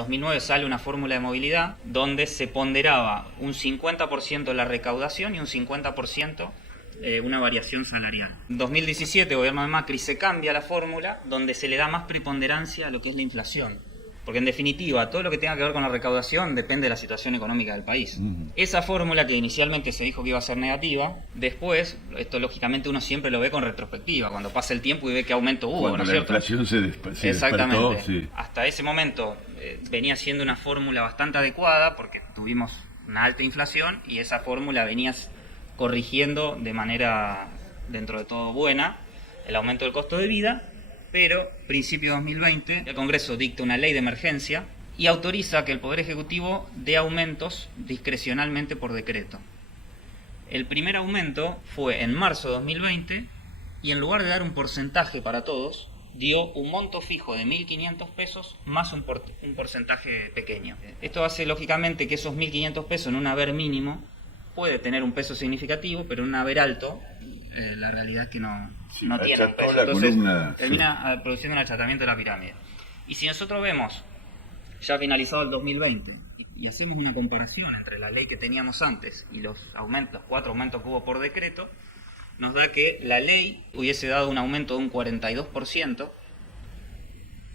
2009 sale una fórmula de movilidad donde se ponderaba un 50% la recaudación y un 50% una variación salarial. En 2017, el gobierno de Macri, se cambia la fórmula donde se le da más preponderancia a lo que es la inflación. Porque en definitiva, todo lo que tenga que ver con la recaudación depende de la situación económica del país. Esa fórmula, que inicialmente se dijo que iba a ser negativa, después, esto lógicamente uno siempre lo ve con retrospectiva, cuando pasa el tiempo y ve qué aumento hubo, cuando ¿no es la cierto? inflación se Exactamente. despertó, sí. Hasta ese momento venía siendo una fórmula bastante adecuada porque tuvimos una alta inflación y esa fórmula venía corrigiendo de manera, dentro de todo, buena el aumento del costo de vida. Pero, principio de 2020, el Congreso dicta una ley de emergencia y autoriza que el Poder Ejecutivo dé aumentos discrecionalmente por decreto. El primer aumento fue en marzo de 2020 y en lugar de dar un porcentaje para todos, dio un monto fijo de 1.500 pesos más un porcentaje pequeño. Esto hace lógicamente que esos 1.500 pesos en un haber mínimo puede tener un peso significativo, pero en un haber alto la realidad es que no tiene un peso. Entonces termina produciendo un achatamiento de la pirámide. Y si nosotros vemos, ya finalizado el 2020, y hacemos una comparación entre la ley que teníamos antes y los 4 aumentos que hubo por decreto, nos da que la ley hubiese dado un aumento de un 42%,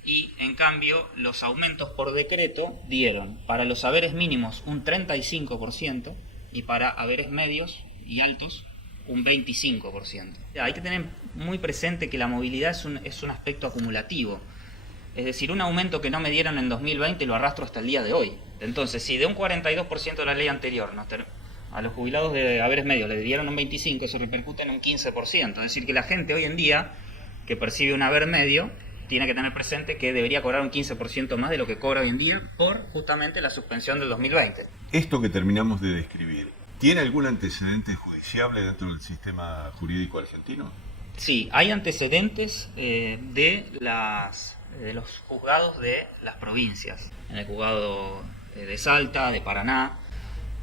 y en cambio los aumentos por decreto dieron para los haberes mínimos un 35% y para haberes medios y altos un 25%. Hay que tener muy presente que la movilidad es un aspecto acumulativo. Es decir, un aumento que no me dieron en 2020 lo arrastro hasta el día de hoy. Entonces, si de un 42% de la ley anterior a los jubilados de haberes medios le dieron un 25%, eso repercute en un 15%. Es decir, que la gente hoy en día que percibe un haber medio tiene que tener presente que debería cobrar un 15% más de lo que cobra hoy en día por justamente la suspensión del 2020. Esto que terminamos de describir, ¿tiene algún antecedente judiciable dentro del sistema jurídico argentino? Sí, hay antecedentes de los juzgados de las provincias, en el juzgado de Salta, de Paraná,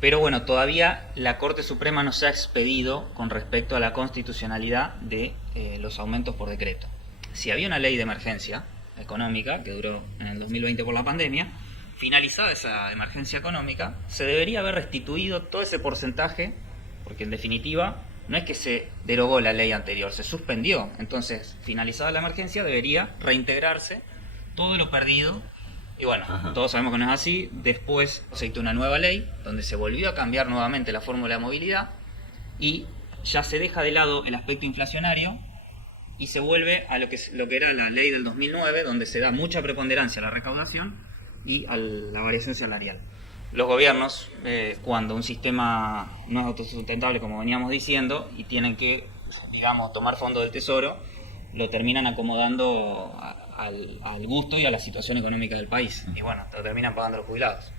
pero bueno, todavía la Corte Suprema no se ha expedido con respecto a la constitucionalidad de los aumentos por decreto. Si había una ley de emergencia económica que duró en el 2020 por la pandemia, finalizada esa emergencia económica, se debería haber restituido todo ese porcentaje, porque en definitiva no es que se derogó la ley anterior, se suspendió. Entonces, finalizada la emergencia, debería reintegrarse todo lo perdido. Y bueno, todos sabemos que no es así. Después se dictó una nueva ley donde se volvió a cambiar nuevamente la fórmula de movilidad y ya se deja de lado el aspecto inflacionario y se vuelve a lo que era la ley del 2009, donde se da mucha preponderancia a la recaudación y a la variación salarial. Los gobiernos, cuando un sistema no es autosustentable, como veníamos diciendo, y tienen que, digamos, tomar fondos del tesoro, lo terminan acomodando al gusto y a la situación económica del país. Y bueno, lo terminan pagando los jubilados.